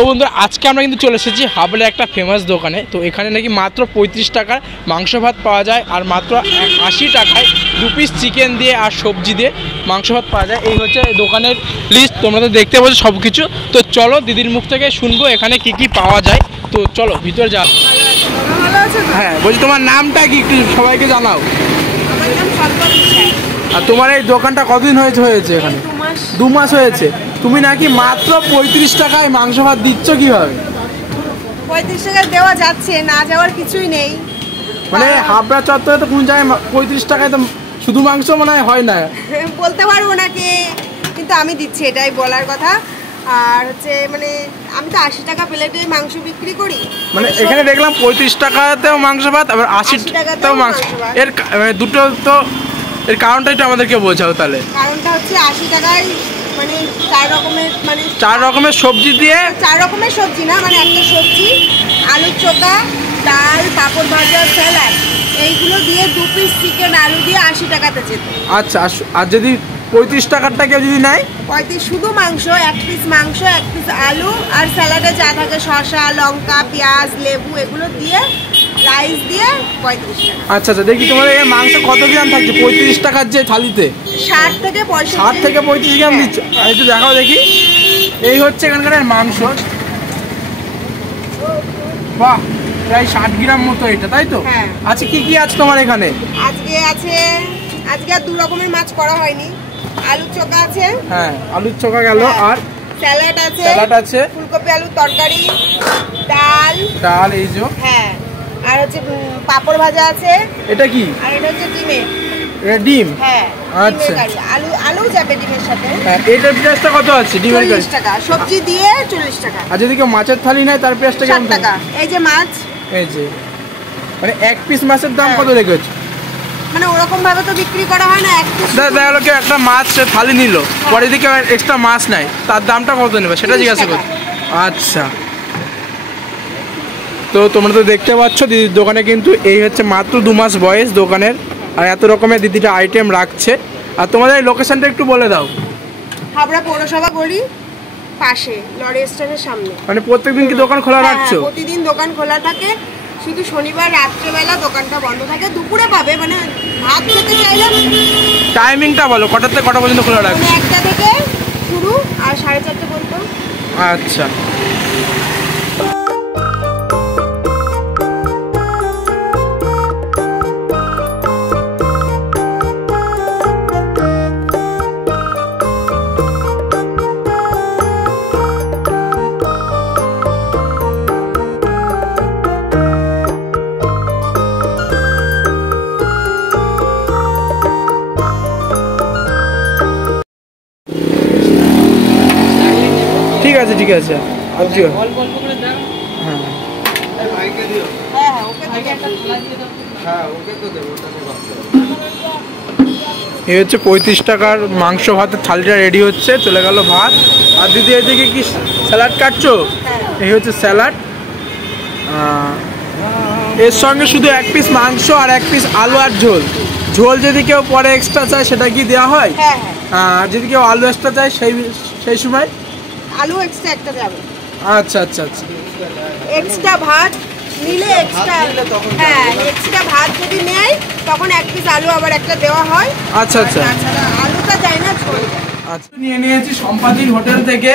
তো বন্ধুরা আজকে আমরা কিন্তু চলে এসেছি হাবড়ার একটা ফেমাস দোকানে। তো এখানে নাকি মাত্র 35 টাকার মাংস ভাত পাওয়া যায়, আর মাত্র 80 টাকায় 2 পিস চিকেন দিয়ে আর সবজি দিয়ে মাংস ভাত পাওয়া যায়। এই হচ্ছে দোকানের লিস্ট, তোমরা তো দেখতে পাচ্ছ সব কিছু। তো চলো দিদির মুখ থেকে শুনবো এখানে কি কি পাওয়া যায়। তো চলো ভিতরে যাও। হ্যাঁ বলছি, তোমার নামটা কি একটু সবাইকে জানাও। আর তোমার এই দোকানটা কতদিন হয়েছে এখানে? 2 মাস হয়েছে। তুমি নাকি মাত্র 35 টাকায় মাংস ভাত দিচ্ছ, কিভাবে? 35 টাকায় দেওয়া যাচ্ছে, না যাওয়ার কিছুই নেই। মানে হাবড়া চত্বরে তো কোন জায়গায় 35 টাকায় তো শুধু মাংস মনে হয় না। বলতে পারবো না কে, কিন্তু আমি দিচ্ছি, এটাই বলার কথা। আর হচ্ছে মানে আমি তো 80 টাকা প্লেটে মাংস বিক্রি করি। মানে এখানে দেখলাম 35 টাকাতেও মাংস ভাত, আবার 80 টাকাতেও মাংস। এর দুটো তো এর কারণটা একটু আমাদেরকে বোঝাও তাহলে। কারণটা হচ্ছে 80 টাকায় মানে 4 রকমের সবজি দিয়ে, 4 রকমের সবজি না, মানে একটা সবজি, আলুর চোখা, ডাল, পাপড় ভাজা, স্যালাড, এইগুলো দিয়ে 2 পিস চিকেন আলু দিয়ে 80 টাকাতে যেত। আচ্ছা, আর যদি 35 টাকারটা কেউ যদি নেয়? 35 শুধু মাংস, 1 পিস মাংস, 1 পিস আলু, আর স্যালাডে যা থাকে শসা, লঙ্কা, পেঁয়াজ, লেবু, এগুলো দিয়ে রাইস দিয়ে 35 টাকা। আচ্ছা, দেখি তোমার এই মাংস কত গ্রাম থাকছে 35 টাকার যে থালিতে? 60 থেকে 35 গ্রাম দিচ্ছে। একটু দেখাও দেখি। এই হচ্ছে এখানকার মাংস। বাহ, প্রায় 60 গ্রাম মতো এটা, তাই তো? হ্যাঁ। আচ্ছা, কি কি আছে তোমার এখানে? আজকে আর 2 রকমের মাছ করা হয়নি। আলুর চোখা আছে। হ্যাঁ, আলুর চোখা গেল, আর স্যালাড আছে, ফুলকপি আলুর তরকারি, ডাল এই যে। হ্যাঁ, আর হচ্ছে পাপড় ভাজা আছে। এটা কি? আর এটা হচ্ছে ডিমের। এটা ডিম? হ্যাঁ। আচ্ছা, আলু যাবে ডিমের সাথে। হ্যাঁ, এটার প্রাইসটা কত আছে? ডিমের 40 টাকা, সবজি দিয়ে 40 টাকা। আর যদি কেউ মাছের থালি নেয় তার প্রাইসটা কেমন? 60 টাকা। এই যে মাছ, এই যে মানে 1 পিস মাছের দাম কত রেখেছো? মানে ওরকম ভাবে তো বিক্রি করা হয় না। 1 পিস দেখা গেলো কেউ একটা মাছ থালি নিল, পরে দিকে এক্সট্রা মাছ নেয়, তার দামটা কত নেবে সেটা জিজ্ঞাসা করো। আচ্ছা, তো তোমরা তো দেখতে পাচ্ছ দিদির দোকানে কিন্তু এই হচ্ছে মাত্র 2 মাস বয়স দোকানের, আর এত রকমের দিদিটা আইটেম রাখছে। আর তোমাদের এই লোকেশনটা একটু বলে দাও। হাবড়া পৌরসভা গলি পাশে, লরি স্ট্যান্ডের সামনে। মানে প্রত্যেকদিন কি দোকান খোলা রাখছো? প্রতিদিন দোকান খোলা থাকে, শুধু শনিবার রাত্রেবেলা দোকানটা বন্ধ থাকে। দুপুরে পাবে, মানে ভাত খেতে চাইলে। টাইমিংটা বলো, কটা থেকে কটা পর্যন্ত খোলা রাখছো? 1টা থেকে শুরু আর 4:30 পর্যন্ত। আচ্ছা, ঠিক আছে। এই হচ্ছে 35 টাকার মাংস ভাতের থালিটা রেডি হচ্ছে, চলে গেল ভাত। আর দিদি এদিকে কি স্যালাড কাটছো? এই হচ্ছে স্যালাড, এর সঙ্গে শুধু 1 পিস মাংস আর 1 পিস আলু আর ঝোল যদি কেউ পরে এক্সট্রা চায় সেটা কি দেওয়া হয়? আর যদি কেউ আলু এক্সট্রা চায় সেই সময় আলু এক্সট্রা একটা যাবে। আচ্ছা, এক্সট্রা ভাত নিলে এক্সট্রা, হ্যাঁ, এক্সট্রা ভাত যদি নেয় তখন 1 পিস আলু আবার একটা দেওয়া হয়। আচ্ছা, আলুটা যায় না, ঝোল। আচ্ছা, নিয়ে নিয়েছি সম্পাদির হোটেল থেকে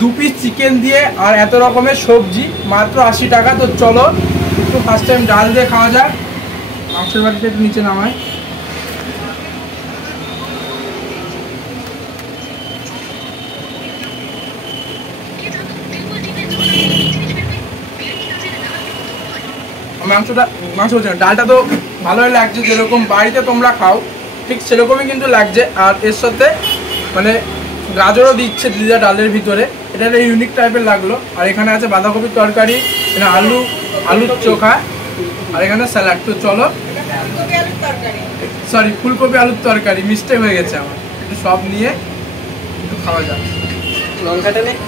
2 পিস চিকেন দিয়ে আর এত রকমের সবজি, মাত্র 80 টাকা। তো চলো একটু ফার্স্ট টাইম ডাল দিয়ে খাওয়া যাক। মাংসের বাটিটা একটু নিচে নামায়। ডালটা তো ভালোই লাগছে, যেরকম বাড়িতে তোমরা খাও ঠিক সেরকমই কিন্তু লাগছে। আর এর সাথে মানে গাজরও দিচ্ছে দিদা ডালের ভিতরে, এটা একটা ইউনিক টাইপের লাগলো। আর এখানে আছে বাঁধাকপির তরকারি, এখানে আলুর চোখা, আর এখানে স্যালাড। তো চলো, সরি, ফুলকপি আলুর তরকারি, মিস্টেক হয়ে গেছে আমার। একটু সব নিয়ে একটু খাওয়া যাক। লঙ্কাটা নেই?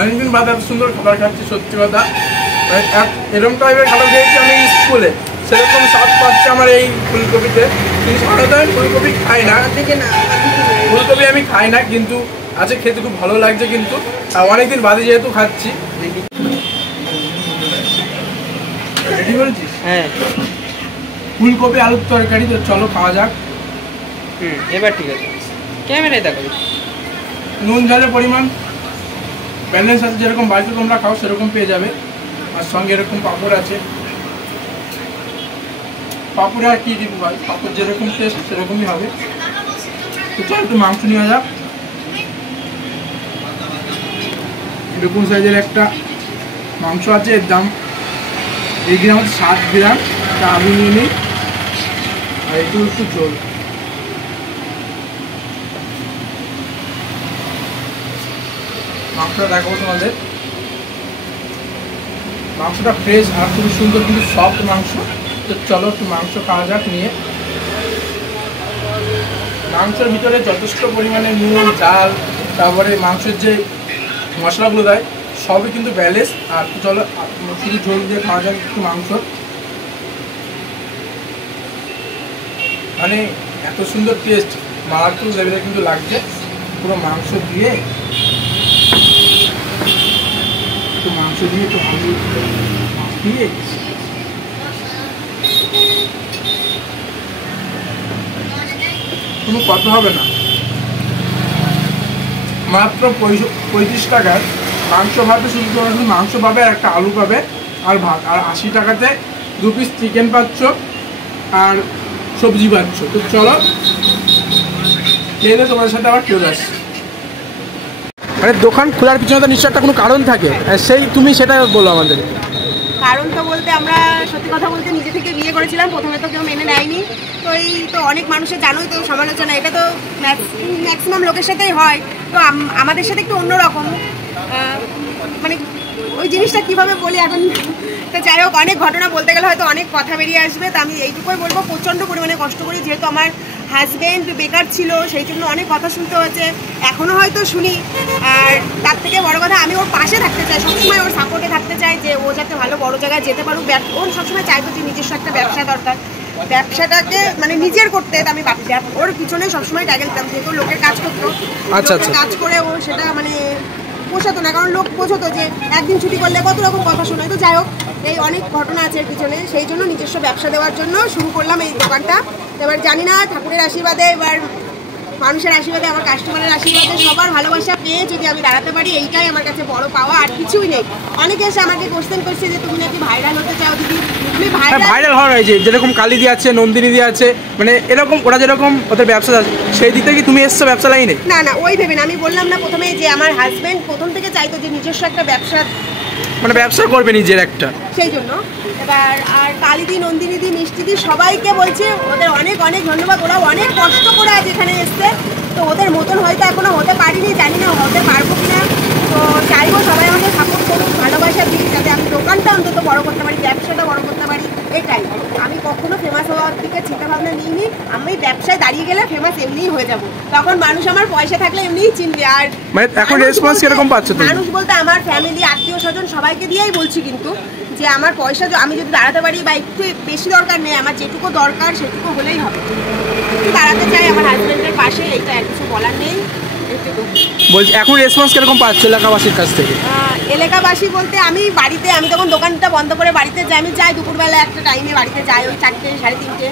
অনেকদিন বাদে এত সুন্দর খাবার খাচ্ছি, সত্যি কথা। এরকম টাইপের খাবার খেয়েছি আমি স্কুলে, সেরকম স্বাদ পাচ্ছে আমার এই ফুলকপিতে। কিন্তু সাধারণত আমি ফুলকপি খাই না, ফুলকপি আমি খাই না, কিন্তু আজকে খেতে খুব ভালো লাগছে, কিন্তু অনেকদিন বাদে যেহেতু খাচ্ছি। রেডি করেছিস? হ্যাঁ। ফুলকপি আলুর তরকারি, তো চলো খাওয়া যাক। এবার ঠিক আছে, ক্যামেরায় দেখো। নুন ঝালের পরিমাণ ব্যালেন্স আছে, যেরকম বাড়িতে তোমরা খাও সেরকম পেয়ে যাবে। আর সঙ্গে এরকম পাঁপড় আছে। পাঁপড়ে আর কি দিব ভাই, পাঁপড় যেরকম টেস্ট সেরকমই হবে। তো চল একটু মাংস নেওয়া যাক। এরকম সাইজের একটা মাংস আছে, এর দাম এই গ্রাম হচ্ছে 7 গ্রাম। তা আমি নিয়ে নিই, আর একটু একটু ঝোল। মাংসটা দেখাবো তোমাদের। মাংসটা ফ্রেশ আর খুব সুন্দর, কিন্তু সফট মাংস। তো চলো একটু মাংস খাওয়া যাক নিয়ে। মাংসের ভিতরে যথেষ্ট পরিমাণে নুন, ঝাল, তারপরে মাংসের যে মশলাগুলো দেয় সবই কিন্তু ব্যালেন্স। আর চলো শুধু ঝোল দিয়ে খাওয়া যাক একটু মাংস। মানে এত সুন্দর টেস্ট, মারাত্মক লেভেলে কিন্তু লাগছে। পুরো মাংস দিয়ে একটু আলু দিয়ে কোনো কথা হবে না। মাত্র 35 টাকায় মাংস ভাতে শুধু তোমরা মাংস পাবে, আর একটা আলু পাবে আর ভাত। আর 80 টাকাতে 2 পিস চিকেন পাচ্ছ আর সবজি পাচ্ছ। তো চলো খেয়ে তোমাদের সাথে আবার চলে আসছি। মানে দোকান খোলার পিছনে তো নিশ্চয় একটা কোনো কারণ থাকে, সেই তুমি সেটা বলো আমাদের। কারণ তো বলতে আমরা সত্যি কথা বলতে নিজে থেকে বিয়ে করেছিলাম, প্রথমে তো কেউ মেনে নেয়নি। তো এই তো অনেক মানুষের জানোই তো সমালোচনা, এটা তো ম্যাক্সিমাম লোকের সাথেই হয়। তো আমাদের সাথে একটু অন্যরকম, মানে ওই জিনিসটা কীভাবে বলি এখন। তো যাই হোক, অনেক ঘটনা বলতে গেলে হয়তো অনেক কথা বেরিয়ে আসবে। তো আমি এইটুকুই বলবো, প্রচণ্ড পরিমাণে কষ্ট করি, যেহেতু আমার হাজব্যান্ড বেকার ছিল, সেই জন্য অনেক কথা শুনতে হয়েছে, এখনও হয়তো শুনি। আর তার থেকে বড় কথা, আমি ওর পাশে থাকতে চাই, সবসময় ওর সাপোর্টে থাকতে চাই, যে ও যাতে ভালো বড় জায়গায় যেতে পারুক। ওর সবসময় চাইবো যে নিজস্ব একটা ব্যবসা দরকার, ব্যবসাটাকে মানে নিজের করতে। আমি ওর পিছনে সবসময় ট্যাগেল দিতাম, যেহেতু লোকের কাজ করতো, কাজ করে ও সেটা মানে পোষাতো না, কারণ লোক বোঝাতো যে একদিন ছুটি করলে কত রকম কথা শোনায়। তো যাই হোক, এই অনেক ঘটনা আছে এর পিছনে, সেই জন্য নিজস্ব ব্যবসা দেওয়ার জন্য শুরু করলাম এই দোকানটা। এবার জানি না ঠাকুরের আশীর্বাদে, এবার মানুষের আশীর্বাদে, আমার কাস্টমারের আশীর্বাদে, সবার ভালোবাসা পেয়ে যদি আমি দাঁড়াতে পারি, এইটাই আমার কাছে বড় পাওয়া, আর কিছুই নেই। অনেকে এসে আমাকে কোশ্চেন করছে যে তুমি নাকি ভাইরাল হতে চাও দিদি, তুমি ভাইরাল হওয়ার হয়েছে, যেরকম কালিদি আছে, নন্দিনী আছে, মানে এরকম ওরা যেরকম ওদের ব্যবসা আছে, সেই দিক থেকে তুমি এসছো ব্যবসা লাইনে? না না, ওই ভেবে না। আমি বললাম না প্রথমে যে আমার হাজব্যান্ড প্রথম থেকে চাইতো যে নিজস্ব একটা ব্যবসা, মানে ব্যবসা করবে নিজের একটা, সেই জন্য। এবার আর কালিদি, নন্দিনীদি, মিষ্টিদি সবাইকে বলছে ওদের অনেক অনেক ধন্যবাদ। ওরা অনেক কষ্ট করে আজ এখানে এসছে। তো ওদের মতন হয়তো এখনো হতে পারিনি, জানি না হতে পারবো কিনা। তো চাইবো সবাই আমাকে সাপোর্ট করুক, ভালোবাসা দিক, যাতে আমি দোকানটা অন্তত বড় করতে পারি, ব্যবসাটা বড় করতে পারি। এটাই, আমি কখনো ফেমাস হওয়ার দিকে চিন্তা ভাবনা নিইনি। আমি ব্যবসায় দাঁড়িয়ে গেলে ফেমাস এমনিই হয়ে যাব, তখন মানুষ আমার পয়সা থাকলে এমনিই চিনবে। আর মানে এখন রেসপন্স কিরকম পাচ্ছ তুমি? মানুষ বলতে আমার ফ্যামিলি, আত্মীয় স্বজন সবাইকে দিয়েই বলছি, কিন্তু যে আমার পয়সা আমি যদি দাঁড়াতে পারি, বা একটু বেশি দরকার নেই, আমার যেটুকু দরকার সেটুকু হলেই হবে। দাঁড়াতে চাই আমার হাজব্যান্ডের পাশে, এইটা আর কিছু বলার নেই। বলছি এখন রেসপন্স কিরকম পাচ্ছ এলাকাবাসীর কাছ থেকে? এলাকাবাসী বলতে আমি বাড়িতে, আমি যখন দোকানটা বন্ধ করে বাড়িতে যাই, আমি যাই দুপুরবেলা একটা টাইমে বাড়িতে যাই, ওই 4টে 3:30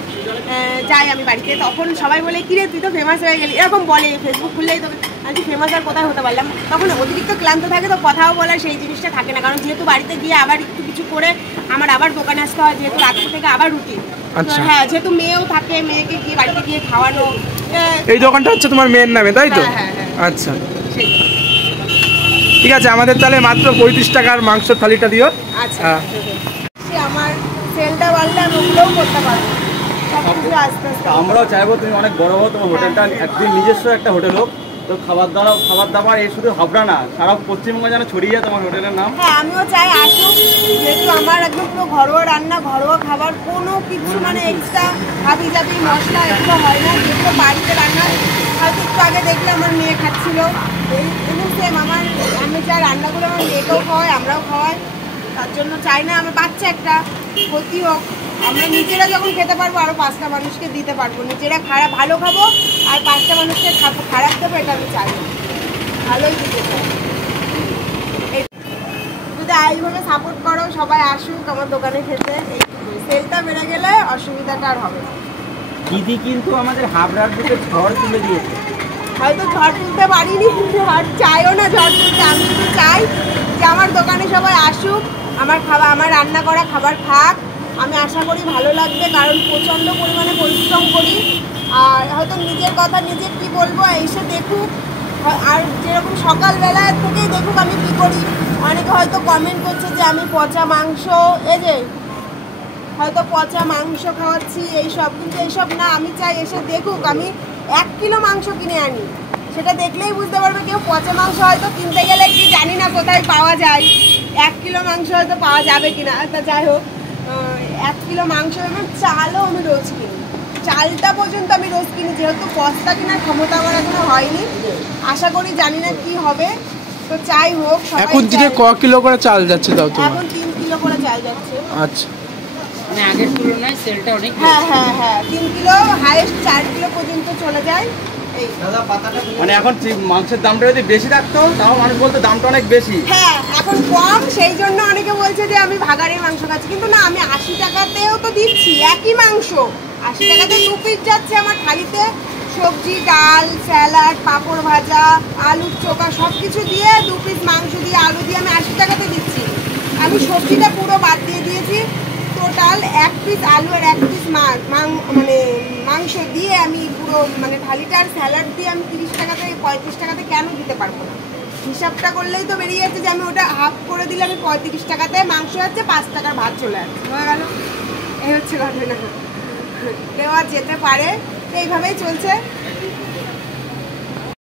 যাই আমি বাড়িতে, তখন সবাই বলে কিরে তুই তো ফেমাস হয়ে গেলি, এরকম বলে। ফেসবুক খুললেই তো আমি ফেমাস আর কোথায় হতে পারলাম। তখন অতিরিক্ত ক্লান্ত থাকে, তো কথাও বলার সেই জিনিসটা থাকে না, কারণ যেহেতু বাড়িতে গিয়ে আবার একটু কিছু করে আমার আবার দোকানে আসতে হয়, যেহেতু রাত্রি থেকে আবার রুটিন। হ্যাঁ, যেহেতু মেয়েও থাকে, মেয়েকে গিয়ে বাড়িতে গিয়ে খাওয়ানো। এই দোকানটা হচ্ছে তোমার মেয়ের নামে, তাই তো? আচ্ছা, ঠিক আছে। আমাদের তাহলে মাত্র 35 টাকার মাংস থালিটা দিও। আচ্ছা, আমার সেলটা বাড়লে আমি ওগুলোও করতে পারবো। আমরাও চাইবো তুমি অনেক বড় হো, তোমার হোটেলটা একদিন নিজস্ব একটা হোটেল হোক। তো খাবার দাবার এই শুধু হাবড়া না, সারা পশ্চিমবঙ্গে যেন ছড়িয়ে যায় তোমার হোটেলের নাম। হ্যাঁ, আমিও চাই আসুক, যেহেতু আমার একদম পুরো ঘরোয়া রান্না, ঘরোয়া খাবার, কোনো কিছু মানে এক্সট্রা হাবি জাবি মশলা এগুলো হয় না, যেগুলো বাড়িতে রান্না। হয়তো একটু আগে দেখলে আমার মেয়ে খাচ্ছিল, এবং সেম আমার আমি যা রান্নাগুলো আমার মেয়েকেও খাওয়াই, আমরাও খাওয়াই। তার জন্য চাই না আমার বাচ্চা একটা ক্ষতি হোক, আমরা নিজেরা যখন খেতে পারবো আরও 5টা মানুষকে দিতে পারবো, নিজেরা ভালো খাবো আর 5টা মানুষকে খারাপ দেবো, এটা আমি চাই না, ভালোই দিতে চাই। যদি এইভাবে সাপোর্ট করো, সবাই আসুক আমার দোকানে খেতে, এই সেলটা বেড়ে গেলে অসুবিধাটা আর হবে না। দিদি কিন্তু আমাদের হাবড়ার বুকে ঝড় তুলে দিয়েছে। হয়তো ঝড় তুলতে পারিনি, আর চাইও না ঝড় তুলতে, আমি শুধু চাই যে আমার দোকানে সবাই আসুক, আমার রান্না করা খাবার খাক। আমি আশা করি ভালো লাগবে, কারণ প্রচণ্ড পরিমাণে পরিশ্রম করি, আর হয়তো নিজের কথা নিজে কি বলবো, এসে দেখুক, আর যেরকম সকালবেলা থেকেই দেখুক আমি কী করি। অনেকে হয়তো কমেন্ট করছে যে আমি পচা মাংস, এই যে হয়তো পচা মাংস খাওয়াচ্ছি এইসব, কিন্তু এইসব না, আমি চাই এসে দেখুক। আমি 1 কিলো মাংস কিনে আনি, সেটা দেখলেই বুঝতে পারবে। কেউ পচা মাংস হয়তো কিনতে গেলে কি জানি না কোথায় পাওয়া যায়, 1 কিলো মাংস হয়তো পাওয়া যাবে কিনা, তা যাই হোক 1 কিলো মাংস এবং চালও আমি রোজ কিনি, চালটা পর্যন্ত আমি রোজ কিনি, যেহেতু বস্তা কেনার ক্ষমতা আমার এখনো হয়নি। আশা করি, জানি না কি হবে, তো চাই হোক। এখন দিনে ক কিলো করে চাল যাচ্ছে তাও তো? এখন 3 কিলো করে চাল যাচ্ছে। আচ্ছা, মানে আগের তুলনায় সেলটা অনেক, হ্যাঁ 3 কিলো, হাইয়েস্ট 4 কিলো পর্যন্ত চলে যায়। মানে এখন মাংসের দামটা যদি বেশি থাকতো তাও মানুষ বলতো দামটা অনেক বেশি। হ্যাঁ, এখন কম, সেই জন্য অনেকে বলছে যে আমি ভাগাড়ের মাংস খাচ্ছি, কিন্তু না, আমি 80 টাকাতেও তো দিচ্ছি একই মাংস। 80 টাকাতে 2 পিস যাচ্ছে আমার থালিতে, সবজি, ডাল, স্যালাড, পাঁপড় ভাজা, আলুর চোখা সব কিছু দিয়ে 2 পিস মাংস দিয়ে আলু দিয়ে আমি 80 টাকাতে দিচ্ছি। আমি সবজিটা পুরো বাদ দিয়ে দিয়েছি, টোটাল 1 পিস আলু আর 1 পিস মানে মাংস দিয়ে আমি পুরো মানে থালিটার স্যালাড দিয়ে আমি 30 টাকাতে 35 টাকাতে কেন দিতে পারবো না? হিসাবটা করলেই তো বেরিয়ে যাচ্ছে যে আমি ওটা হাফ করে দিলে আমি 35 টাকাতে মাংস যাচ্ছে, 5 টাকার ভাত চলে যাচ্ছে, হয়ে গেল। এই হচ্ছে ঘটনা, দেওয়া যেতে পারে, এইভাবেই চলছে।